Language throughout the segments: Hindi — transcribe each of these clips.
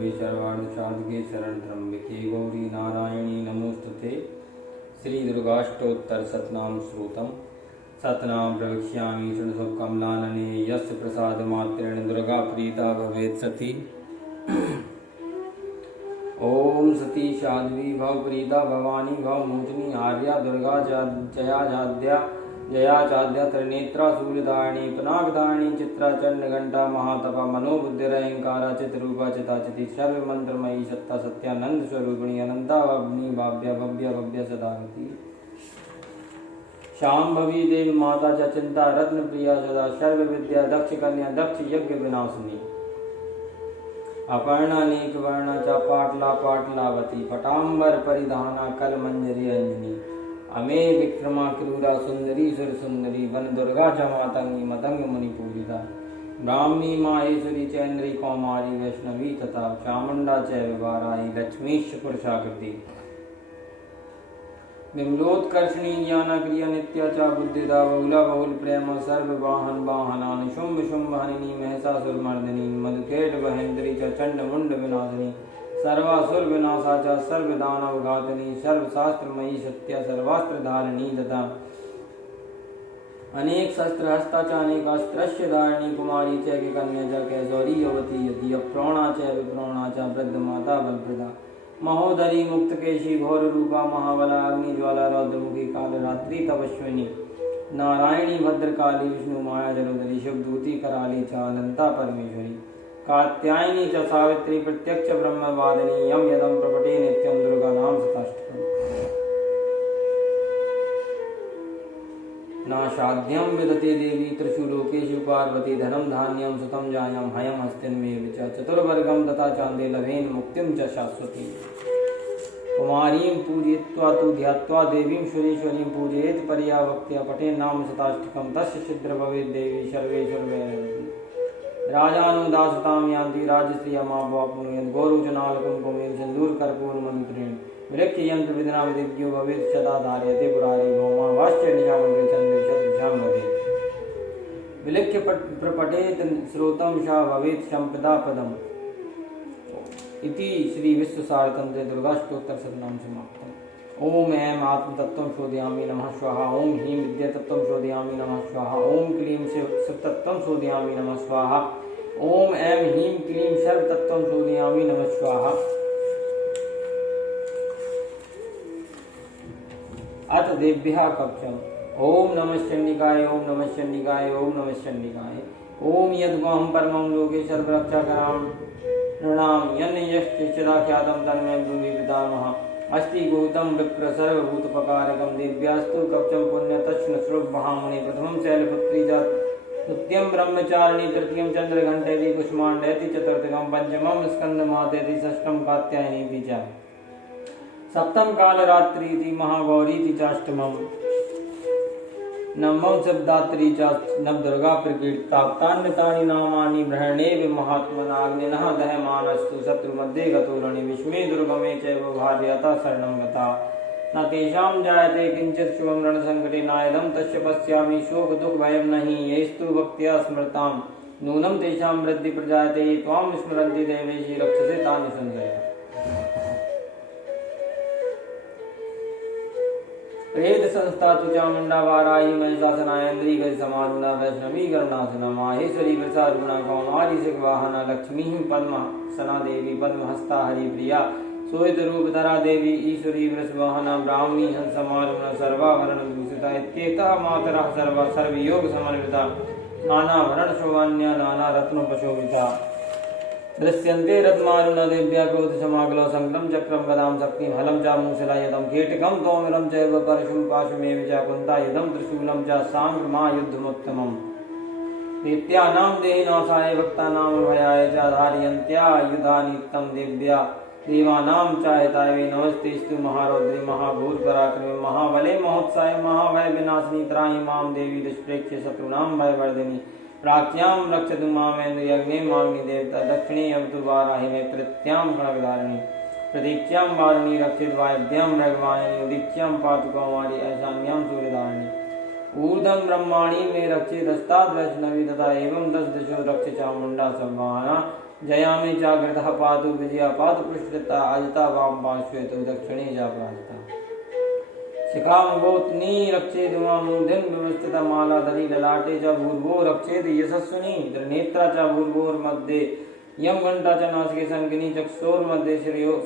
वैष्णवी सर्वार्धसाधके शरण त्र्यंबके गौरी नारायणी नमोस्तुते। श्री दुर्गाष्टोत्तर शतनाम श्रुतम् सतनाम प्रवक्ष्यामि शृणुसुकमलानने यस्य प्रसादमात्रेण दुर्गा प्रीता भवेत् सती। ओम सती साध्वी भव प्रीता भवानी भव मोचनी आर्या दुर्गा जया जाद्या जया चाद्या त्रिनेत्रा शूलधारिणी पनाकधारिणी चित्रा चंड घंटा महातपा मनोबुद्धिरहंकारा चित्रूपा चिताचिति सर्व मंत्रमयी सत्ता सत्यानंद स्वरूपिणी अनंता भवनी भाव्या भव्य भव्य सदागति शांभवी देवी माता च चिंता रत्न प्रिया सदा सर्व विद्या दक्ष कन्या दक्ष यज्ञ विनाशिनी अपर्णा नीक वर्णा च पाटला पाटलावती पटांबर परिधाना कल मंजरी अंजनी अमे विक्रमा क्रूरा सुंदरी सुर सुंदरी वन दुर्गा च मातंगी मतंग मुनि पूजिता ब्राह्मी माहेश्वरी चैन्द्री कौमारी वैष्णवी तथा चामुंडा च विवाराई लक्ष्मीश पुरुषाकृति विमलोत्कर्षणी ज्ञानक्रिया नित्या च बुद्धिदा बहुला बहुल प्रेम सर्व वाहन वाहनान शुंभ शुंभ हनिनी महसासुरमर्दिनी मधुकेट महेंद्री च चंड मुंड विनाशिनी सर्वासुर विनाशा च सर्वदानव घातिनी सर्वशास्त्रमयी सत्या सर्वास्त्र धारिणी तथा अनेक शस्त्र हस्ता च अनेकास्त्रस्य धारिणी कुमारी च कन्या च कैसौरी युवती यति अप्रोणा च विप्रोणा च वृद्ध माता बलप्रदा महोदरी मुक्तकेशी घोर रूपा महाबला अग्नि ज्वाला रौद्रमुखी काल रात्रि तपस्विनी नारायणी भद्रकाली विष्णु माया जलोदरी शिवदूती कराली च अनंता परमेश्वरी कात्यायनी च सावित्री प्रत्यक्ष ब्रह्मवादिनी यम यदम प्रपटे नित्यम दुर्गा नाम शताष्टकम् नाशाद्यम विदते देवी त्रिशूलोकेषु पार्वती धनम धान्यम सुतम जायम हयम हस्तिन्मेव च चतुर्वर्गम तथा चांदे लभेन मुक्तिम च शाश्वती कुमारीं पूजयित्वा तु ध्यात्वा देवीं सुरेश्वरीं पूजयेत् परया भक्त्या पठेन् नाम शताष्टकम् तस्य सिद्धिर् भवेत् देवी सर्वेश्वरवैरवती राजानुदासतां यान्ति राजश्रियमाप्नुयात् गौरवजनालकुङ्कुमेन सिन्दूरकर्पूरमन्त्रेण विलक्ष्य यन्त्र विधना विदिज्ञो भवेत् सदा धारयते पुरारी भौमा वाश्य निशामन्त्रे चन्द्रशतृषां वदेत् विलक्ष्य प्रपठेत् श्रोतं सा भवेत् सम्पदा पदम् इति श्री विश्वसारतन्त्रे दुर्गाष्टोत्तर शतनाम समाप्तम्। ओम ऐं आत्म तत्त्वं शोधयामि नमः स्वाहा। ओम ह्रीं विद्या तत्त्वं शोधयामि नमः स्वाहा। ओम क्लीं शिव तत्त्वं शोधयामि नमः स्वाहा। ओम ऐं ह्रीं क्लीं सर्व तत्त्वं शोधयामि नमः स्वाहा। अथ देव्यः कवचम्। ओम नमः चण्डिकाय ओम नमः चण्डिकाय ओम नमः चण्डिकाय। ओम यद्वाहं परमं लोके सर्वरक्षाकरां नृणां यन्यश्चिदाख्यातं तन्मे ब्रूहि पितामहः अस्ति गौतम विप्र सर्वभूतपकारकं दिव्यास्तु कवचं पुण्यतश्नुश्रुवहामुनि प्रथमं शैलपुत्री च द्वितीयं ब्रह्मचारिणी तृतीयं चन्द्रघण्टेति कुष्माण्डेति चतुर्थकं पंचमं स्कन्दमातेति षष्ठं कात्यायनीति च सप्तम कालरात्रीति महागौरीति चाष्टमं नवमं शिवदात्री च नवदुर्गा प्रकीर्ता तान्यतानि नामानि ब्रह्मणेव महात्मनाग्निनः दह्यमानस्तु शत्रुमध्ये गतो रणि विस्मे दुर्गमे चैव भार्यता शरणं गता न तेषां जायते किञ्चित् शुभं रणसङ्कटे नायदं तस्य पश्यामि शोक दुःख भयं नहि येस्तु भक्त्या स्मृतां नूनं तेषां वृद्धि प्रजायते ये त्वां स्मरन्ति देवेशि रक्षसे तानि संशयः। प्रेत संस्था तु चामुंडा वाराही महिषासनायन्द्री गज समारूढ़ा वैष्णवी गरुणासना माहेश्वरी वृषारूढ़ा कौमारी सिखवाहना लक्ष्मी पद्मसना देवी पद्महस्ता हरिप्रिया सोहित रूपधरा देवी ईश्वरी वृषवाहना ब्राह्मणी हंसमारूढ़ा सर्वाभरण भूषिता इत्येतः मातरः सर्वा सर्वयोग समन्विता नानाभरण शोभान्या नाना रत्नोपशोभिता दृश्यन्ते रत्मारुणा देव्या क्रोध समागलो संक्रम चक्रम गदां शक्तिं हलं च मूसला यदं कीटकं तोमिरं चैव परशुं पाशुमेव च कुन्ता यदं त्रिशूलं च सांग्रमा युद्धमुत्तमम् दैत्यानां देहनाशाय भक्तानां भयाय च धारयन्त्यायुधानि तं दिव्या देवानां च हिताय नमस्तेस्तु महारौद्री महाभूतपराक्रमे महाबले महोत्साय महाभय विनाशिनी त्राहि मां देवी दुष्प्रेक्ष्य शत्रूणां भयवर्धिनी प्राच्यां रक्षतु मामेन्द्रियग्ने माग्नि देवता दक्षिणे अवतु वाराहि मे प्रत्यां खड्गधारिणी प्रतीच्यां वारुणी रक्षित वायव्यां मृगवाहिनी उदीच्यां पातु कौमारी ऐशान्यां सूर्यधारिणी ऊर्ध्वं ब्रह्माणी मे रक्षित हस्ताद् वैष्णवी तथा एवं 10 दिशो रक्ष चामुण्डा संवाहना जयामि चाग्रतः पातु विजया पातु पृष्ठता अजता वाम पार्श्वे दक्षिणे जापराजिता शिखाम्बोत्नी रक्षेद मूर्धन व्यवस्थिता मालाधरी ललाटे च भूर्भो रक्षेद यशस्विनी नेत्रा च भूर्भोर्मध्ये यम घंटा च नासिके संकिनी चक्षुर्मध्ये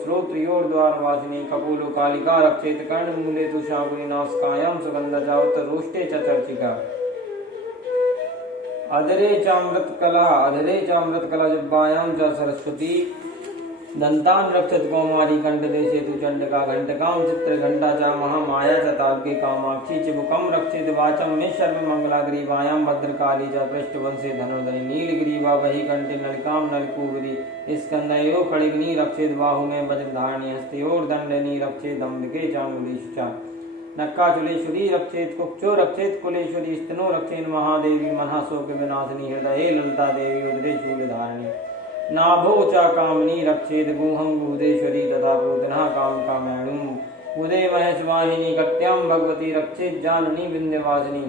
श्रोत्रियोर्द्वारवासिनी कपूलो कालिका रक्षेत कर्णमूले तु शाकुनी नासिकायां सुगंधा च उत्तरोष्टे च चर्चिका अधरे चामृत कला जिह्वायां च सरस्वती दंतान रक्षत कौमारी कंठदेशे तु चंडका घंटकां चित्र घंटा च महामाया च तार्के कामाक्षी चिबुकम रक्षित वाचम मे शर्म मंगलाग्रीवायां भद्रकाली च पृष्ठवंशे धनुर्धनि नीलग्रीवा वही कंठे नलिकां नलकूवरी स्कंदयो खड़िग्नि रक्षित बाहु में वज्रधारणी हस्तयोर्दंडनी रक्षित दम्बिके चांगुलीश च नक्काचुलेश्वरी रक्षेत कुक्षो रक्षेत कुलेश्वरी स्तनो रक्षेन महादेवी मनः शोक विनाशिनी हृदये ललिता देवी उदरे शूलधारिणी नाभो च कामनी रक्षेत गुहं गुदेश्वरी तथा पूतना काम कामैणुम उदय महेशवाहिनी कट्यां भगवती रक्षेत जाननी विंध्यवासिनी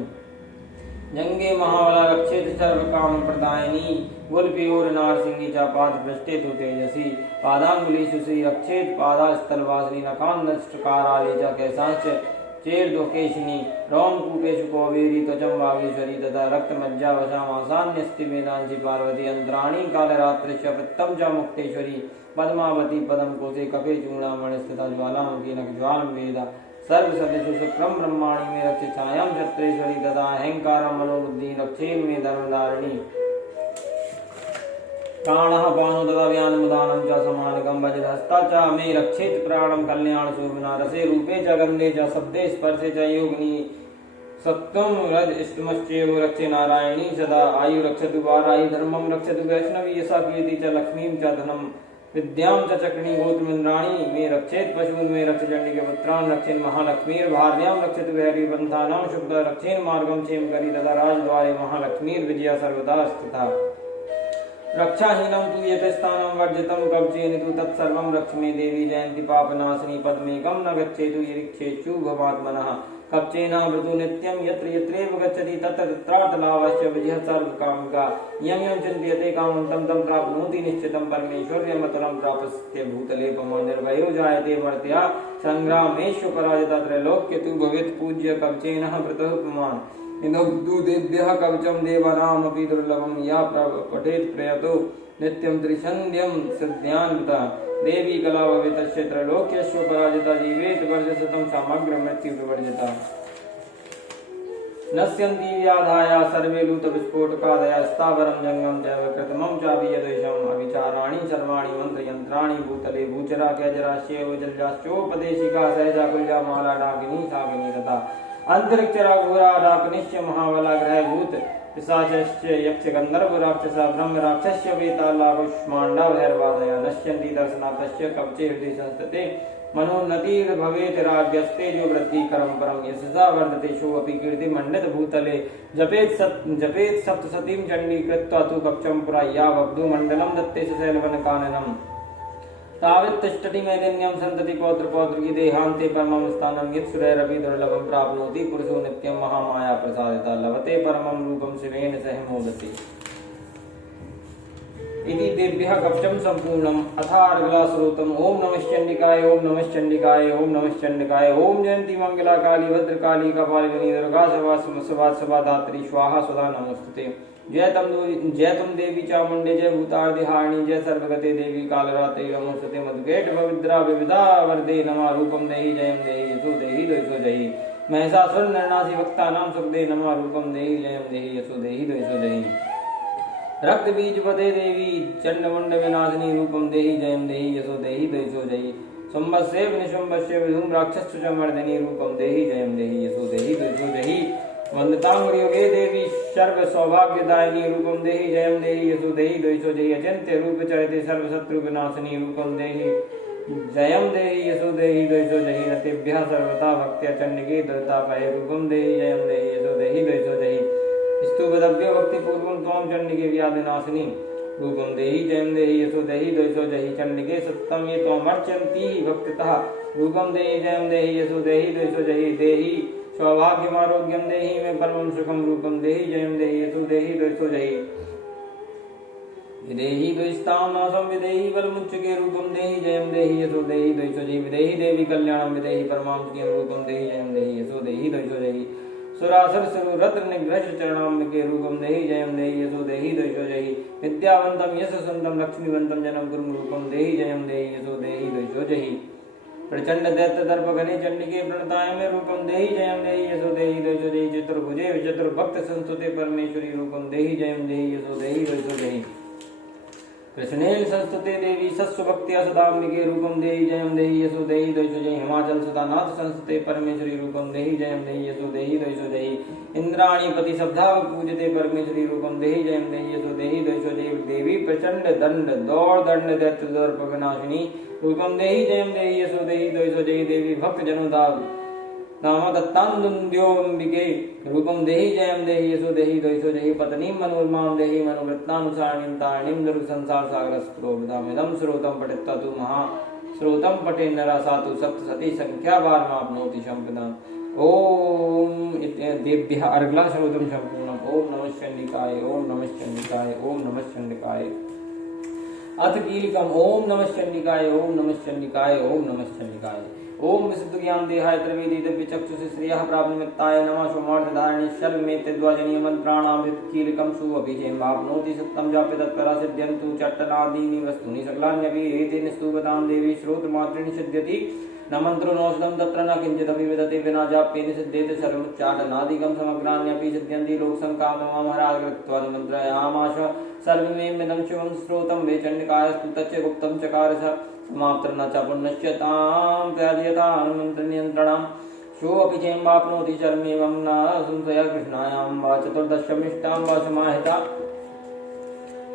जंगे महाबला रक्षेत सर्व काम प्रदायिनी गुलपियोर नारसिंही च पाद पृष्ठे तु तेजसी पादांगुली सुश्री रक्षेत पादास्थलवासिनी नकांदष्टकाराले च कैसांश्च चेर्दोकेशिनी रोम कूपेशु कौबेरी त्वचं वागीश्वरी तथा रक्त मज्जा वशामासान्यस्ति वेदांसी पार्वती अंतराणी कालरात्रिश्च पृत्तं च मुक्तेश्वरी पद्मावती पदम कोसे कपे चूर्णामणि स्थिता ज्वालामुखी नखज्वालं वेद सर्वसदिषु शुक्रं ब्रह्माणि मे रक्ष छायां छत्रेश्वरी तथा अहंकारं मनोबुद्धि रक्षेन् मे धर्मधारिणी प्राणः पानो तथा व्यानमुदानं च समानकं वज्रहस्ता च मे रक्षेत प्राणं कल्याण शोभना रसे रूपे च गन्धे च शब्दे स्पर्शे च योगिनी सत्त्वं रज इष्टमश्चैव रक्षे नारायणी सदा आयु रक्षतु वारायि धर्मं रक्षतु वैष्णवी यशा कीर्ति च लक्ष्मीं च धनं विद्यां च चक्रिणी गोत्रमिन्द्राणी मे रक्षेत पशून् मे रक्ष चण्डिके पुत्रान् रक्षेन् महालक्ष्मीर्भार्यां रक्षतु वैरीपन्थानां शुक्ल रक्षेन् मार्गं क्षेमकरी तथा राजद्वारे महालक्ष्मीर्विजया सर्वदा स्थिता रक्षाहीनं तु यतस्थानं वर्जितं कवचेन तु तत्सर्वं रक्ष मे देवी जयन्ति पापनाशिनी पद्मेकं न गच्छेतु यरीक्षेषु भवात्मनः कवचेनावृतो नित्यं यत्र यत्रैव गच्छति तत्र तत्रार्थलाभश्च विजयः सर्वकामिका यं यं चिन्तयते कामं तं तं प्राप्नोति निश्चितं परमेश्वर्यमतुलं प्राप्स्यते भूतले पमो निर्भयो जायते मर्त्या संग्रामेषु पराजिता त्रैलोक्य तु भवेत् पूज्य कवचेनः वृतः पुमान् इन्दुदेभ्यः कवचं देवानामपि दुर्लभं या पठेत् प्रयतो नित्यं त्रिसन्ध्यं सिद्ध्यान्विता देवी कला भवेत् तस्य त्रैलोक्यस्य पराजिता जीवेत् वर्षशतं समग्र मृत्युविवर्जिता नश्यन्ति व्याधाया सर्वे लूतविस्फोटकादया स्थावरं जङ्गं चैव कृत्रिमं चापि यद्वैषम् अविचाराणि सर्वाणि मन्त्रयन्त्राणि भूतले भूचरा कैजराश्चैव जलजाश्चोपदेशिका सहजाकुल्या माला डाकिनी साकिनी तथा अंतरिक्षरा घोरा डाकनिश्च महाबला ग्रहभूत पिशाचश्च यक्ष गंधर्व राक्षस ब्रह्म राक्षस्य वेतालाकुष्माण्डा भैरवादया नश्यन्ति दर्शनाथस्य कवचे हृदय संस्थिते मनोन्नतिर्भवेत् राज्ञस्तेजो वृद्धि करं परं यशसा वर्धते शोऽपि कीर्तिमण्डित भूतले जपेत् सप्तशतीं चण्डी कृत्वा तु कक्षं पुरा या वब्धु मण्डलं दत्ते शैलवनकाननम् तावत्तिष्ठति मैदिन्यं सन्तति पौत्र पौत्रकी देहान्ते परमं स्थानं यत्सुरैरपि दुर्लभं प्राप्नोति पुरुषो नित्यं महामाया प्रसादिता लभते परमं रूपं शिवेन सह मोदते इति देभ्यः कवचं सम्पूर्णम् अथार्गलाश्रोतम् ओम नमः चण्डिकाय ओम नमः चण्डिकाय ओम नमः चण्डिकाय ओम जयन्ती मंगला काली भद्रकाली कपालिनी दुर्गा सवा धात्री स्वाहा सदा नमोस्तुते जय तम देवी चामुंडे जय भूतार्दिहारिणी जय सर्वगते देवी कालरात्रि नमोस्तुते मधुकेट पवित्रा विविधा वरदे नमः रूपम देहि जयम देहि यशो देहि द्वैसो देहि महिषासुर नरनासी वक्ता नाम सुखदे नमः रूपम देहि जयम देहि यशो देहि द्वैसो देहि रक्त बीज पदे देवी चंडमुंड विनाशिनी रूपम देहि जयम देहि यशो देहि द्वैसो देहि संवत्सेव निशुंभस्य विधुम राक्षस च मर्दिनी रूपम देहि जयम देहि यशो देहि द्वैसो देहि वंदतांगुर्योगे देवी सर्व सौभाग्यदायिनी रूपम देहि जयम देहि यशो देहि द्वैसो देहि अचिंत्य रूप चरिते सर्व शत्रु विनाशिनी रूपम देहि जयम देहि यशो देहि द्वैसो देहि नतेभ्यः सर्वथा भक्त्या चण्डिके दत्तापये रूपम देहि जयम देहि यशो देहि द्वैसो देहि स्तुभद्भ्यो भक्ति पूर्वं त्वां चण्डिके व्याधिनाशिनी रूपम देहि जयम देहि यशो देहि द्वैसो देहि चण्डिके सत्तं ये त्वमर्चन्ति भक्तितः रूपम देहि जयम देहि यशो देहि द्वैसो देहि देहि सौभाग्यमारोग्यं देहि मे परमं सुखं रूपं देहि जयं देहि यशो देहि द्वैसो देहि विदेहि द्वैस्तां नासं विदेहि बलमुच्चके रूपं देहि जयं देहि यशो देहि द्वैषो जयि विदेहि देवी कल्याणं विदेहि परमां श्रियं रूपं देहि जयं देहि यशो देहि द्वैषो जयि सुरासुर सुर रत्न निग्रह चरणाम्बिके रूपं देहि जयं देहि यशो देहि द्वैषो जयि विद्यावन्तं यशसन्तं लक्ष्मीवन्तं जनं गुरुं रूपं देहि जयं देहि यशो देहि द्वैषो जयि प्रचंड दैत्य दर्प घने चंडिके प्रणताय में रूपम देहि जयं देहि यशो देहि द्वैषो जयि चतुर्भुजे चतुर्भक्त संस्तुते परमेश्वरी रूपम देहि जयं देहि यशो देहि द्वैषो जयि कृष्णेन संस्तुते देवी सस्व भक्त्या सदाम्बिके रूपम देहि जयं देहि यशो देहि द्वैषो जयि हिमाचल सुधानाथ संस्तुते परमेश्वरी रूपम देहि जयं देहि यशो देहि द्वैषो जयि इंद्राणी पति शब्दा पूजते परमेश्वरी रूपम देहि जयं देहि यशो देहि द्वैषो जयि देवी प्रचंड दंड दौड़ दंड दैत्य दर्प विनाशिनी रूपम देहि जयं देहि यशो देहि द्वैषो जयि देवी भक्त जनोदा नाम दत्तांबिके रूपम देहि जयं देहि यशो देहि द्वैषो जयि पत्नीं मनोरमां देहि मनोवृत्तानुसारिणीं तारिणीं दुर्ग संसार सागरस्त्रोभिदामिदं श्रोतं पठित्वा तु महा श्रोतं पठे नरः सातु सप्तशती संख्या वारमाप्नोति सम्पदाम् ओम देभ्यः अर्घ्यं श्रोतं सम्पूर्णम् ओम नमः चंडिकाय ओम नमः चंडिकाय ओम नमः चंडिकाय अथ कीलिकम् ओम नमः चंडिकाय ओम नमः चंडिकाय ओम नमः चंडिकाय ओम विशुद्ध ज्ञान देहाय त्रवेदी दिव्य चक्षुषे श्रियः प्राप्नुमित्ताय नमः सोमार्थधारिणी शर्वमेते द्वाजनीय मंत्राणां कीलिकं सुअभिषेकं वाप्नोति सत्तं जाप्य तत्परा सिद्ध्यन्तु चट्टनादीनि वस्तूनि सकलान्यपि एतेन स्तुवतां देवी श्रोत्रमात्रेण सिद्ध्यति न मंत्रो नौषधं तत्र न किंचिदपि विदते विना जाप्येन सिद्ध्येते सर्वमुच्चाटनादिकं समग्राण्यपि सिद्ध्यन्ति लोकसंकाममहराज कृत्वा मंत्रयामाश सर्वमेदं शिवं स्रोतं वे चण्डिकायस्तु तच्च गुप्तं चकार समाप्तर न च पुण्यश्चतां त्याज्यतानुमन्त्रनियन्त्रणं सोऽपि चेम्बाप्नोति शर्मेवं न संशय कृष्णायां वा चतुर्दशमिष्टां वा समाहिता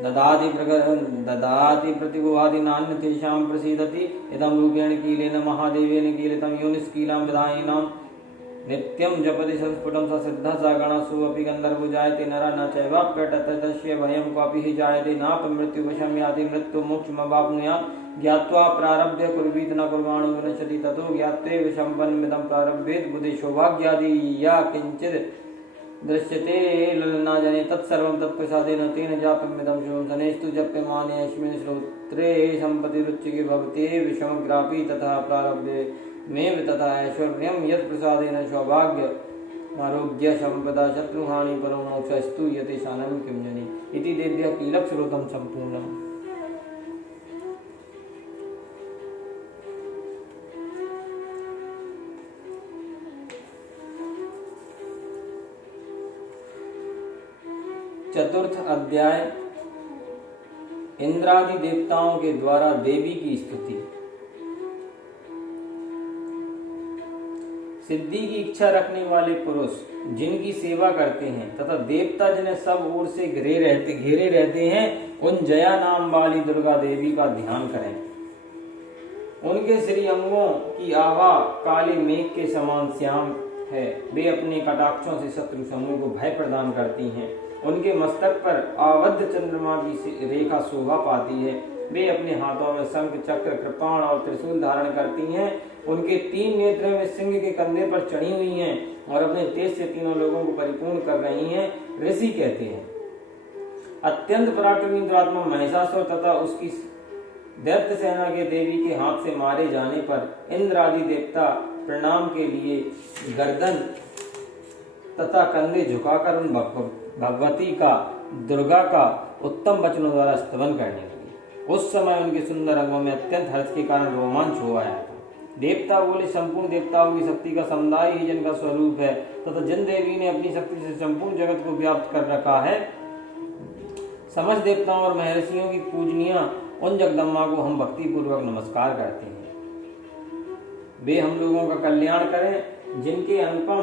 ददाति प्रतिगुहादिनान्य तेषां प्रसीदति इदं रूपेण कीलेन महादेवेन कीलितं योनिस्कीलां विधायिनां नित्यं जपति संस्फुटं स सिद्धः स गणः सोऽपि गन्धर्वो जायते नरः न चैवाप्यटत तस्य भयं क्वापि हि जायते नापि मृत्युवशं याति मृत्युमोक्षमवाप्नुयात् ज्ञात्वा प्रारभ्य कुर्वीत न कुर्वाणो विनश्यति ततो ज्ञात्वैव सम्पन्नमिदं प्रारभ्येत बुद्धि सौभाग्यादि या किञ्चित् दृश्यते ललना जने तत्सर्वं तत्प्रसादेन तेन जाप्यमिदं शुभं शनैस्तु जप्यमाने अस्मिन् श्रोत्रे सम्पत्तिरुच्यते भवते विषमग्रापि ततः प्रारभ्ये मेव तथा ऐश्वर्यं यत् प्रसादेन सौभाग्य आरोग्य संपदा शत्रुहानि परं मोक्षस्तु यते शानं किं जनि इति देभ्यः कीलक श्रोतं सम्पूर्णम्। चतुर्थ अध्याय इंद्रादि देवताओं के द्वारा देवी की स्तुति। सिद्धि की इच्छा रखने वाले पुरुष जिनकी सेवा करते हैं तथा देवता जिन्हें सब ओर से घेरे रहते हैं उन जया नाम वाली दुर्गा देवी का ध्यान करें। उनके श्री अंगों की आभा काले मेघ के समान श्याम है। वे अपने कटाक्षों से शत्रु समूह को भय प्रदान करती हैं। उनके मस्तक पर आवद्ध चंद्रमा की रेखा शोभा पाती है। वे अपने हाथों में शंख चक्र कृपाण और त्रिशूल धारण करती हैं। उनके 3 नेत्र में सिंह के कंधे पर चढ़ी हुई हैं और अपने तेज से तीनों लोगों को परिपूर्ण कर रही हैं। ऋषि कहते हैं अत्यंत पराक्रमी दुरात्मा महिषासुर तथा उसकी दैत्य सेना के देवी के हाथ से मारे जाने पर इंद्र आदि देवता प्रणाम के लिए गर्दन तथा कंधे झुकाकर उन भगवती का दुर्गा का उत्तम वचनों द्वारा स्तवन करने लगे। उस समय उनके सुंदर अंगों में अत्यंत हर्ष के कारण रोमांच हो आया था। देवता बोले संपूर्ण देवताओं की शक्ति का समुदाय ही जिनका स्वरूप है तथा जिन देवी ने अपनी शक्ति से संपूर्ण जगत को व्याप्त कर रखा है, समस्त देवताओं और महर्षियों की पूजनीय उन जगदम्बा को हम भक्ति पूर्वक नमस्कार करते हैं। वे हम लोगों का कल्याण करें। जिनके अनुपम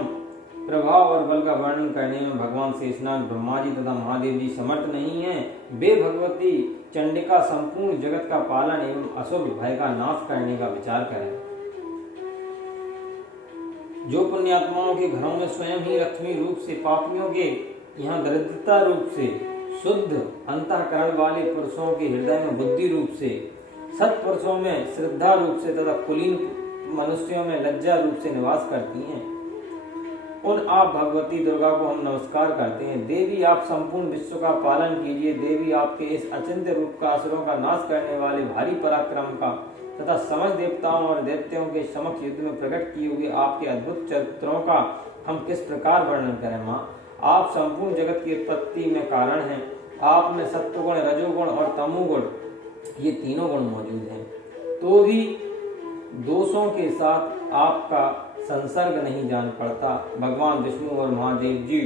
प्रभाव और बल का वर्णन करने में भगवान शेषनाग ब्रह्मा जी तथा महादेव जी समर्थ नहीं है, वे भगवती चंडिका संपूर्ण जगत का पालन एवं अशुभ भय का नाश करने का विचार करें। जो पुण्यात्माओं के घरों में स्वयं ही लक्ष्मी रूप से, पापियों के यहाँ दरिद्रता रूप से, शुद्ध अंतःकरण वाले पुरुषों के हृदय में बुद्धि रूप से, सत्पुरुषों में श्रद्धा रूप से तथा कुलीन मनुष्यों में लज्जा रूप से निवास करती हैं, उन आप भगवती दुर्गा को हम नमस्कार करते हैं। देवी आप संपूर्ण विश्व का पालन कीजिए। देवी आपके इस अचिंत्य रूप का, असुरों का नाश करने वाले भारी पराक्रम का तथा समस्त देवताओं और दैत्यों के समक्ष युद्ध में प्रकट किए हुए आपके अद्भुत चरित्रों का हम किस प्रकार वर्णन करें माँ। आप संपूर्ण जगत की उत्पत्ति में कारण हैं। आप में सत्वगुण, रजोगुण और तमोगुण ये तीनों गुण मौजूद हैं, तो भी दोषों के साथ आपका संसर्ग नहीं जान पड़ता। भगवान विष्णु और महादेव जी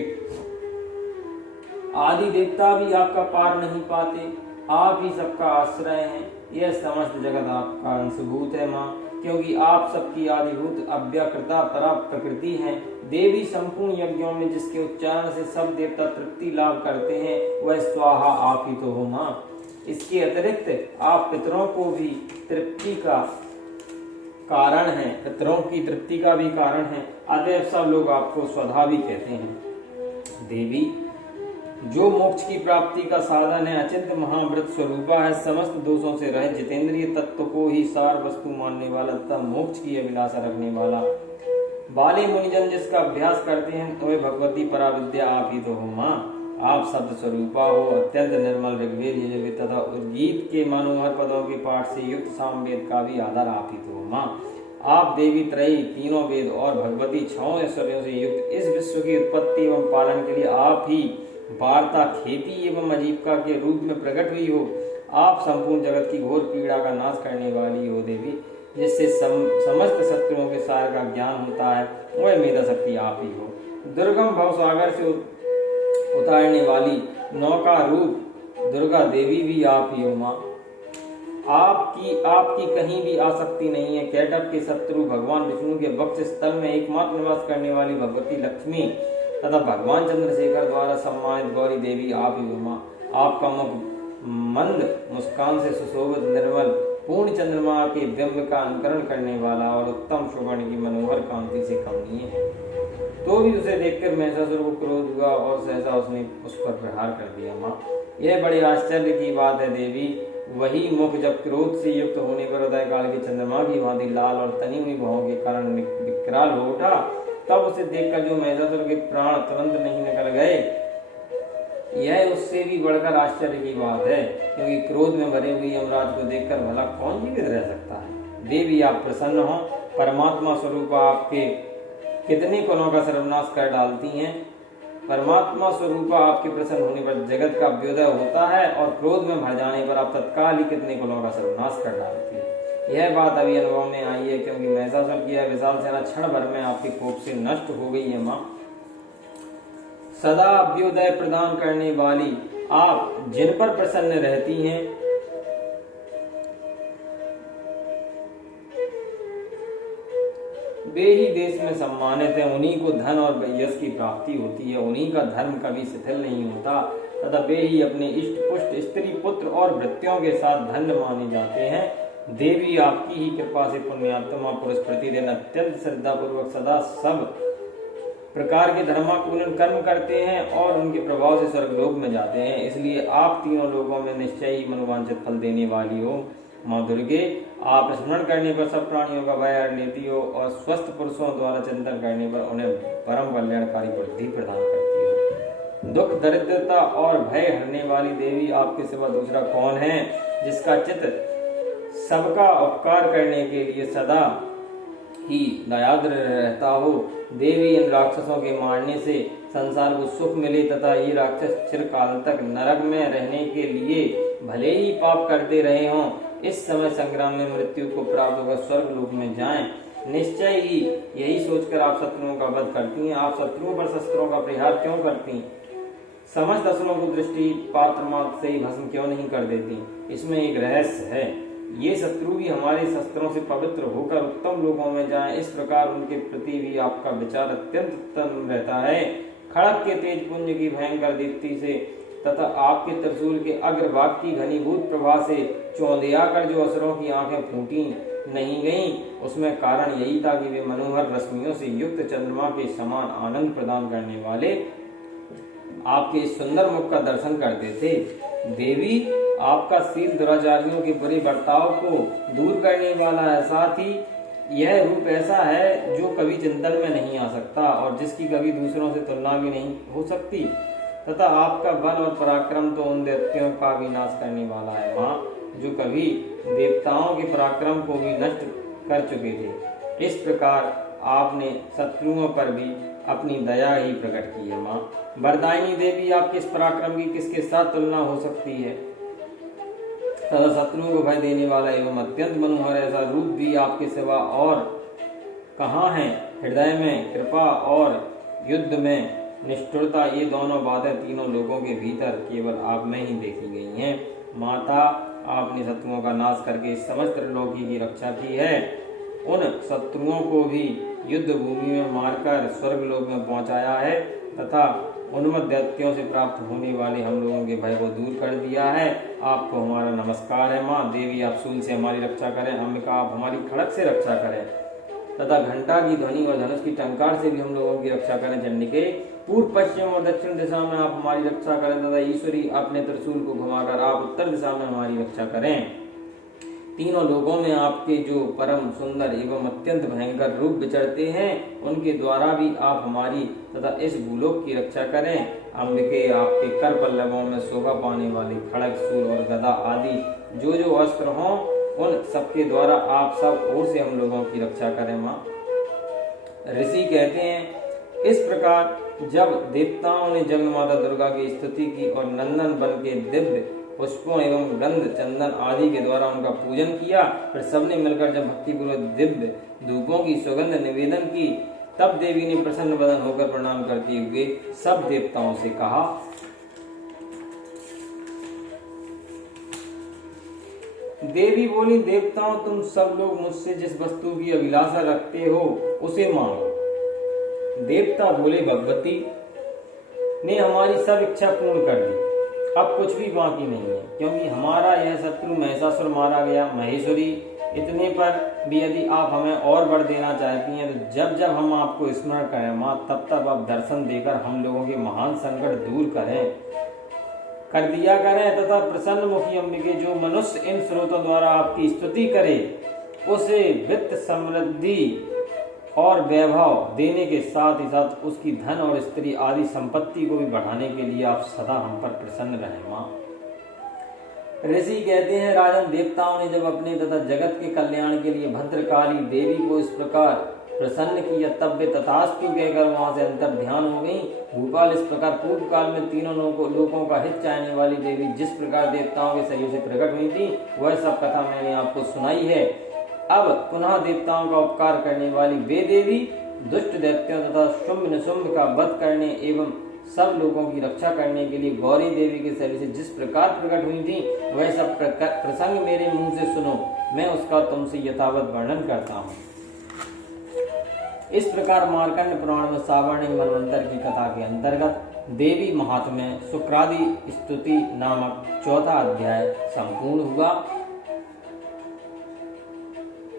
आदि देवता भी आपका पार नहीं पाते। आप ही सबका आश्रय हैं। यह समस्त जगत आपका अंशभूत है माँ, क्योंकि आप सबकी आदिभूत अव्यकृता परा प्रकृति हैं। देवी संपूर्ण यज्ञों में जिसके उच्चारण से सब देवता तृप्ति लाभ करते हैं, वह स्वाहा आप ही तो हो माँ। इसके अतिरिक्त आप पितरों को भी तृप्ति का कारण है, पितरों की तृप्ति का भी कारण है। अतएव सब लोग आपको स्वधा भी कहते हैं। देवी जो मोक्ष की प्राप्ति का साधन है, अचिंत्य महाव्रत स्वरूपा है, समस्त दोषों से रहित जितेंद्रिय तत्व को ही सार वस्तु मानने वाला तथा मोक्ष की अभिलाषा रखने वाला बाले मुनिजन जिसका अभ्यास करते हैं, तो भगवती पराविद्या आप ही तो हो माँ। आप शब्द स्वरूपा हो, अत्यंत निर्मल ऋग्वेद, यजुर्वेद तथा उद्गीत के मनोहर पदों के पाठ से युक्त सामवेद का भी आधार आप ही तो हो माँ। आप देवी त्रयी, तीनों वेद और भगवती 6 ऐश्वर्यों से युक्त इस विश्व की उत्पत्ति एवं पालन के लिए आप ही वार्ता, खेती एवं आजीविका के रूप में प्रकट हुई हो। आप संपूर्ण जगत की घोर पीड़ा का नाश करने वाली हो देवी, जिससे समस्त शत्रुओं के सार का ज्ञान होता है, वह मेधा शक्ति आप ही हो। दुर्गम भव सागर से उतारने वाली नौका रूप दुर्गा देवी भी आप ही हो माँ। आपकी कहीं भी आसक्ति नहीं है। कैटभ के शत्रु भगवान विष्णु के वक्ष स्थल में एकमात्र निवास करने वाली भगवती लक्ष्मी तथा भगवान चंद्रशेखर द्वारा सम्मानित गौरी देवी आप ही हो माँ। आपका मुख मंद मुस्कान से सुशोभित, निर्मल पूर्ण चंद्रमा के बिंब का अनुकरण करने वाला और उत्तम शोभन की मनोहर कांति से कमनीय है। तो भी उसे देखकर महिषासुर को क्रोध हुआ और सहसा उसने उस पर प्रहार कर दिया माँ। यह बड़े आश्चर्य की बात है देवी। वही मुख जब क्रोध से युक्त होने पर उदय काल के चंद्रमा की भांति लाल और तनी हुई भौं के कारण विकराल हो उठा, तब उसे देखकर जो महिषासुर के प्राण तुरंत नहीं निकल गए, यह उससे भी बढ़कर आश्चर्य की बात है, क्योंकि क्रोध में भरे हुए यमराज को देखकर भला कौन जीवित रह सकता है। देवी आप प्रसन्न हो। परमात्मा स्वरूप आपके कितने कुलों का सर्वनाश कर डालती हैं। परमात्मा स्वरूप आपके प्रसन्न होने पर जगत का अभ्युदय होता है और क्रोध में भर जाने पर आप तत्काल ही कितने कुलों का सर्वनाश कर डालती है। यह बात अभी अनुभव में आई है, क्योंकि महिषासुर की यह विशाल सेना क्षण भर में आपके कोप से नष्ट हो गई है माँ। सदा अभ्युदय प्रदान करने वाली आप जिन पर प्रसन्न रहती हैं, वे ही देश में सम्मानित है। उन्हीं को धन और यश की प्राप्ति होती है। उन्हीं का धर्म कभी शिथिल नहीं होता तथा वे ही अपने इष्ट पुष्ट, स्त्री, पुत्र और भृत्यों के साथ धन्य माने जाते हैं। देवी आपकी ही कृपा से पुण्यात्मा पुरुष प्रतिदिन अत्यंत श्रद्धा पूर्वक सदा सब प्रकार के धर्माकुलन कर्म करते हैं और उनके प्रभाव से स्वर्गलोक में जाते हैं। इसलिए आप तीनों लोगों में निश्चय ही मनोवांछित फल देने वाली हो माँ दुर्गे। आप स्मरण करने पर सब प्राणियों का भय हर लेती हो और स्वस्थ पुरुषों द्वारा चिंतन करने पर उन्हें परम कल्याणकारी बुद्धि प्रदान करती हो। दुख, दरिद्रता और भय हरने वाली देवी आपके सिवा दूसरा कौन है, जिसका चित्त सबका उपकार करने के लिए सदा ही दयाद्र रहता हो। देवी इन राक्षसों के मारने से संसार को सुख मिले तथा ये राक्षस चिरकाल तक नरक में रहने के लिए भले ही पाप करते रहे हों, इस समय संग्राम में मृत्यु को प्राप्त होकर स्वर्ग लोक में जाएं। निश्चय ही यही सोचकर आप शत्रुओं का वध करती हैं। आप शत्रुओं पर शस्त्रों का प्रहार क्यों करती? समस्त असुरों को दृष्टि पात्र मात्र से ही भस्म क्यों नहीं कर देती? इसमें एक रहस्य है। ये शत्रु भी हमारे शस्त्रों से पवित्र होकर उत्तम लोकों में जाएं, इस प्रकार उनके प्रति भी आपका विचार अत्यंत उत्तम रहता है। खड़ग के तेज पुंज की भयंकर दीप्ति से तथा आपके त्रिशूल के अग्रभाग की घनीभूत प्रभा से चौंधिया कर जो असुरों की आंखें फूटी नहीं गईं, उसमें कारण यही था कि वे मनोहर रश्मियों से युक्त चंद्रमा के समान आनंद प्रदान करने वाले आपके इस सुंदर मुख का दर्शन करते थे। देवी आपका शील दुराचारियों के बुरे बर्ताव को दूर करने वाला है, साथ ही यह रूप ऐसा है जो कभी चिंतन में नहीं आ सकता और जिसकी कभी दूसरों से तुलना भी नहीं हो सकती, तथा आपका बल और पराक्रम तो उन दैत्यों का भी नाश करने वाला है माँ, जो कभी देवताओं के पराक्रम को भी नष्ट कर चुके थे। इस प्रकार आपने शत्रुओं पर भी अपनी दया ही प्रकट की है माँ। वरदायिनी देवी, आपके इस पराक्रम की किसके साथ तुलना हो सकती है? तथा शत्रुओं को भय देने वाला एवं अत्यंत मनोहर ऐसा रूप भी आपके सिवा और कहाँ है? हृदय में कृपा और युद्ध में निष्ठुरता, ये दोनों बातें तीनों लोगों के भीतर केवल आप में ही देखी गई हैं। माता, आपने शत्रुओं का नाश करके इस समस्त त्रिलोकी की रक्षा की है। उन शत्रुओं को भी युद्ध भूमि में मारकर स्वर्गलोक में पहुंचाया है तथा उन्मत्त दैत्यों से प्राप्त होने वाले हम लोगों के भय को दूर कर दिया है। आपको हमारा नमस्कार है माँ। देवी, आप शूल से हमारी रक्षा करें। अंबिका, आप हमारी खड़ग से रक्षा करें तथा घंटा की ध्वनि और धनुष की टंकार से भी हम लोगों की रक्षा करें। चंडिके, पूर्व, पश्चिम और दक्षिण दिशा में आप हमारी रक्षा करें तथा ईश्वरी, अपने त्रिशूल को घुमाकर आप उत्तर दिशा में हमारी रक्षा करें। तीनों लोगों में आपके जो परम सुंदर एवं अत्यंत भयंकर रूप विचरते हैं, उनके द्वारा भी आप हमारी तथा इस भूलोक की रक्षा करें। अंबिके, आपके कर पल्लवों में शोभा पाने वाले खड़ग, शूल और गदा आदि जो जो अस्त्र हों, उन सबके द्वारा आप सब ओर से हम लोगों की रक्षा करें माँ। ऋषि कहते हैं, इस प्रकार जब देवताओं ने जगन माता दुर्गा की स्तुति की और नंदन बन के दिव्य पुष्पों एवं गंध चंदन आदि के द्वारा उनका पूजन किया, फिर सबने मिलकर जब भक्तिपूर्वक दिव्य धूपों की सुगंध निवेदन की, तब देवी ने प्रसन्न वदन होकर प्रणाम करते हुए सब देवताओं से कहा, देवी बोली, देवताओं, तुम सब लोग मुझसे जिस वस्तु की अभिलाषा रखते हो उसे मांगो। देवता बोले, भगवती ने हमारी सब इच्छा पूर्ण कर दी, अब कुछ भी बाकी नहीं है, क्योंकि हमारा यह शत्रु महिषासुर मारा गया। महेश्वरी, इतने पर भी यदि आप हमें और वर देना चाहती हैं तो जब जब हम आपको स्मरण करें माँ, तब तब आप दर्शन देकर हम लोगों के महान संकट दूर कर दिया करें तथा प्रसन्न मुखी अंबिके, जो मनुष्य इन स्रोतों द्वारा आपकी स्तुति करे, उसे वित्त, समृद्धि और वैभव देने के साथ ही साथ उसकी धन और स्त्री आदि संपत्ति को भी बढ़ाने के लिए आप सदा हम पर प्रसन्न रहें माँ। ऋषि कहते हैं, राजन, देवताओं ने जब अपने तथा जगत के कल्याण के लिए भद्रकाली देवी को इस प्रकार प्रसन्न किया, तब वे तथास्तु कहकर वहां से अंतर ध्यान हो गई। भूपाल, इस प्रकार पूर्व काल में तीनों लोगों का हित चाहने वाली देवी जिस प्रकार देवताओं के सहयोग से प्रकट हुई थी, वह सब कथा मैंने आपको सुनाई है। अब पुनः देवताओं का उपकार करने वाली वे देवी दुष्ट दैत्यों तथा शुंभ निशुंभ का वध करने एवं सब लोगों की रक्षा करने के लिए गौरी देवी के शरीर से जिस प्रकार प्रकट हुई थी, वह सब प्रसंग मेरे मुंह से सुनो, मैं उसका तुमसे यथावत वर्णन करता हूँ। इस प्रकार मार्कंड पुराण में सावर्णिक मनवंतर की कथा के अंतर्गत देवी महात्म्य शुक्रादि स्तुति नामक चौथा अध्याय संपूर्ण हुआ।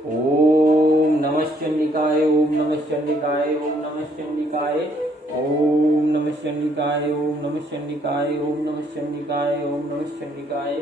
ओम नमः चंडिकाय, ओम नमः चंडिकाय, ओम नमः चंडिकाय, ओम नमः चंडिकाय, ओम नमः चंडिकाय, ओम नमः चंडिकाय, ओम नमः चंडिकाय।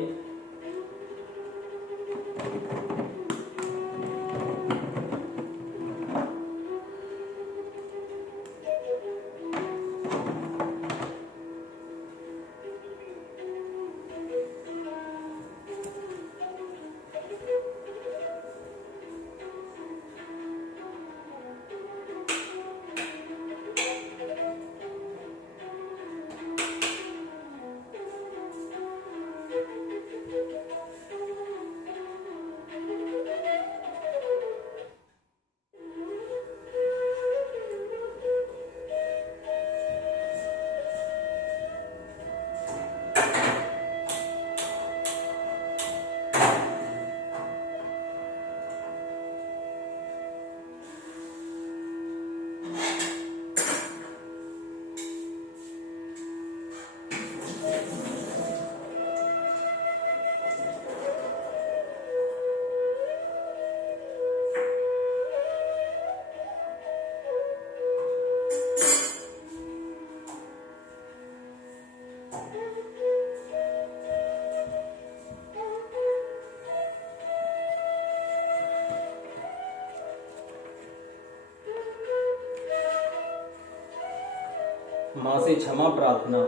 माँ से क्षमा प्रार्थना।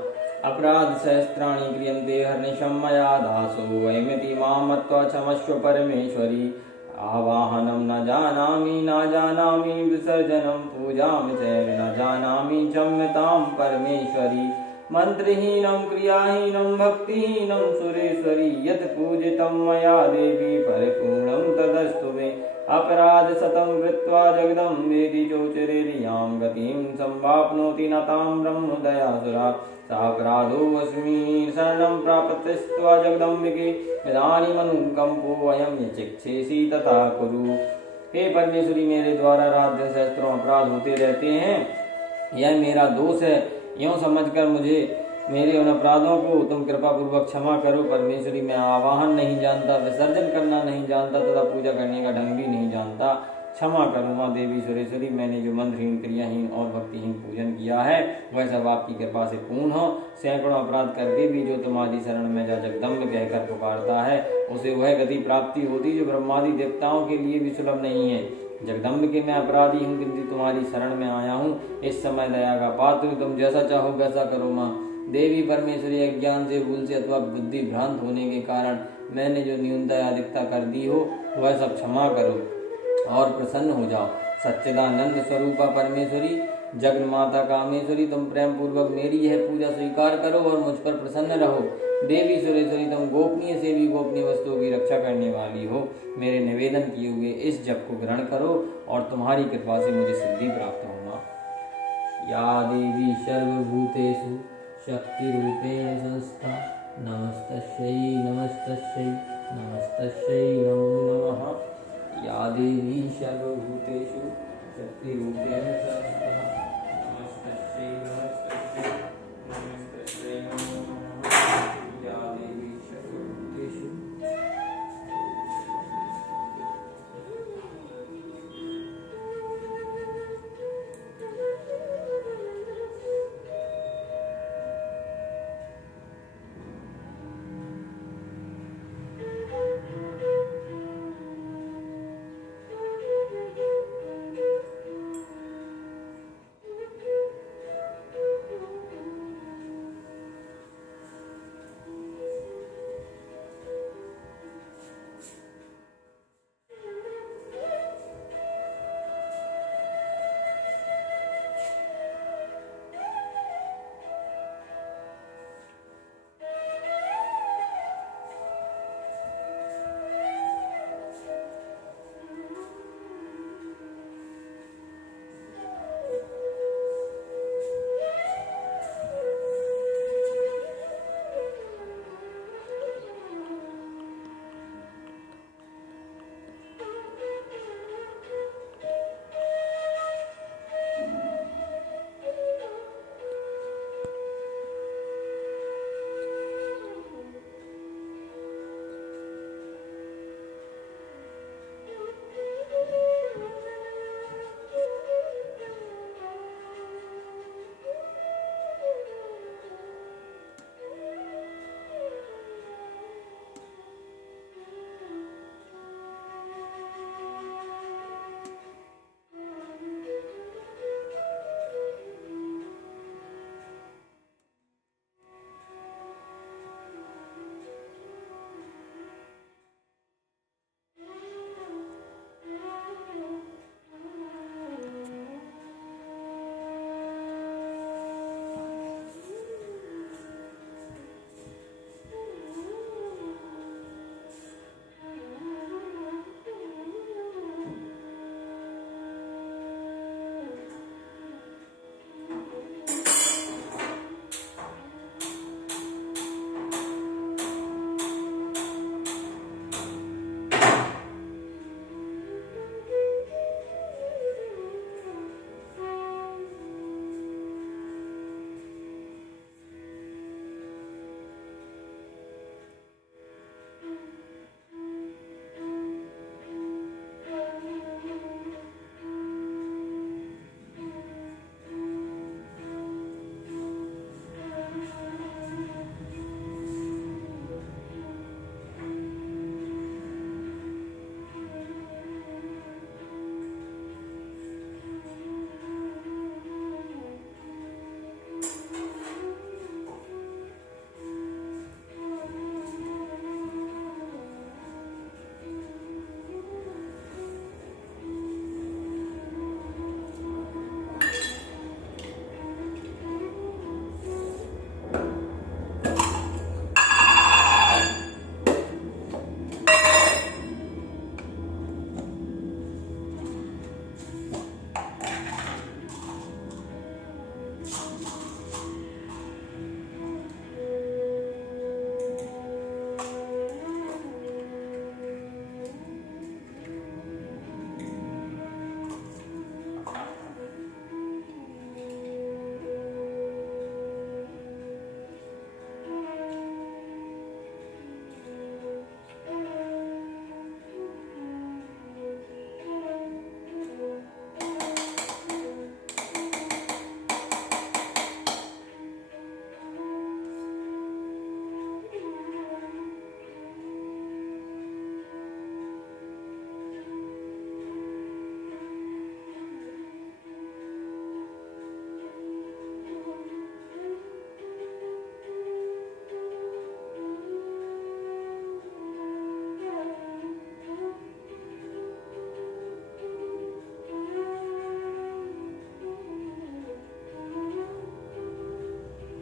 अपराध सहस्त्राणि क्रियन्ते हर्निशं मया दासो वैमिति मां मत्वा क्षमस्व परमेश्वरी। आवाहनं न जानामि विसर्जनं पूजां च न जानामि क्षम्यतां परमेश्वरी। मंत्रहीनं क्रियाहीनं भक्तिहीनं सुरेश्वरी यत् पूजितं मया देवी परिपूर्णं तदस्तु मे। अपराध शतं कृत्वा जगदम्बेति चोचरेर्यां गतिं सम्वाप्नोति न तां ब्रह्मदयासुरा। सापराधोऽस्मि शरणं प्राप्तस्त्वा जगदम्बिके इदानीमनुकम्पो अयं यचिक्षेसि तथा कुरु। हे परमेश्वरी, मेरे द्वारा रात दिन सहस्त्रों अपराध होते रहते हैं, यह मेरा दोष है। यूँ समझकर मुझे मेरे उन अपराधों को तुम कृपा पूर्वक क्षमा करो। परमेश्वरी, मैं आवाहन नहीं जानता, विसर्जन करना नहीं जानता तथा पूजा करने का ढंग भी नहीं जानता, क्षमा करो माँ देवी सुरेश्वरी। मैंने जो मंत्रहीन क्रियाहीन और भक्तिहीन पूजन किया है वह सब आपकी कृपा से पूर्ण हो। सैकड़ों अपराध करके भी जो तुम्हारी शरण में जा जगदम्ब कहकर पुकारता है उसे वह गति प्राप्ति होती जो ब्रह्मादि देवताओं के लिए भी सुलभ नहीं है। जगदम्ब के मैं अपराधी हूँ, किंतु तुम्हारी शरण में आया हूँ। इस समय दया का पात्र, तुम जैसा चाहो वैसा करो माँ देवी परमेश्वरी। अज्ञान से, भूल से अथवा बुद्धि भ्रांत होने के कारण मैंने जो न्यूनता या अधिकता कर दी हो वह सब क्षमा करो और प्रसन्न हो जाओ। सच्चिदानंद स्वरूपा परमेश्वरी, जगन माता कामेश्वरी, तुम प्रेम पूर्वक मेरी यह पूजा स्वीकार करो और मुझ पर प्रसन्न रहो। देवी सुरेश्वरी, तुम गोपनीय से भी गोपनीय वस्तुओं की रक्षा करने वाली हो। मेरे निवेदन किए हुए इस जप को ग्रहण करो और तुम्हारी कृपा से मुझे सिद्धि प्राप्त होगा। या देवी सर्वभूतेषु शक्तिरूपेण संस्था नमस्तस्यै नमस्तस्यै नमस्तस्यै नमो नमः। या देवी सर्वभूतेषु शक्तिरूपेण संस्था